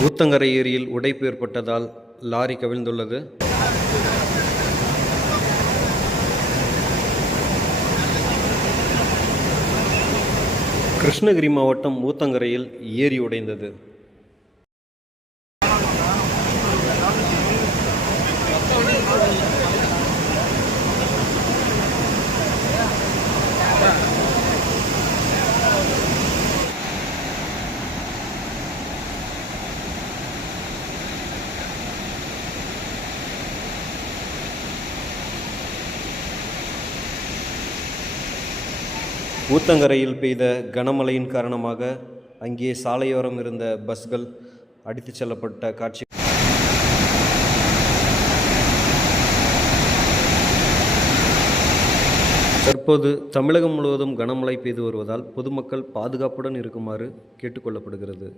ஊத்தங்கரை ஏரியில் உடைப்பு ஏற்பட்டதால் லாரி கவிழ்ந்துள்ளது. கிருஷ்ணகிரி மாவட்டம் ஊத்தங்கரையில் ஏரி உடைந்தது. ஊத்தங்கரையில் பெய்த கனமழையின் காரணமாக அங்கே சாலையோரம் இருந்த பஸ்கள் அடித்துச் செல்லப்பட்ட காட்சி. தற்போது தமிழகம் முழுவதும் கனமழை பெய்து வருவதால் பொதுமக்கள் பாதுகாப்புடன் இருக்குமாறு கேட்டுக்கொள்ளப்படுகிறது